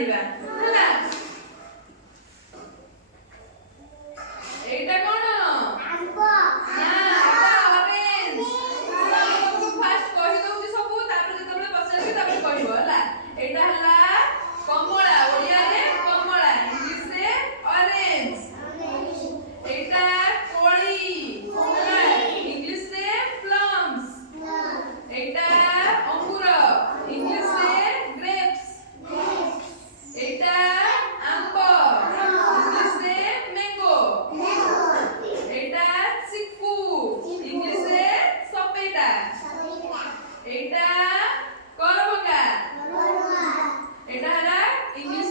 ଜାଣିବା ହେଲା। ଏଇଟା କଣ? ଆମ୍ବ। ନା ଏଇଟା ଅରେଞ୍ଜ। ମୁଁ ଫାଷ୍ଟ କହି ଦଉଛି ସବୁ, ତାପରେ ଯେତେବେଳେ ପଚାରିବି ତାପରେ କହିବ ହେଲା। ଏଇଟା ହେଲା କମଳା, ଓଡ଼ିଆରେ କମଳା, ଇଂଲିଶରେ ଅରେଞ୍ଜ। ଏଇଟା କୋଳି, ହେଲା, ଇଂଲିଶରେ ପ୍ଲମ୍ସ। ଏଇଟା ଅଙ୍ଗୁର, ଇଂଲିଶରେ ଗ୍ରେପ୍ସ। ଏଇଟା ଆମ୍ବ, ଇଂଲିଶରେ ମ୍ୟାଙ୍ଗୋ। ଏଇଟା ଚିକୁ, ଇଂଲିଶରେ ସପେଟା। ଏଇଟା କରମଙ୍ଗା, ଏଇଟା ହେଲା ଇଂଲିଶ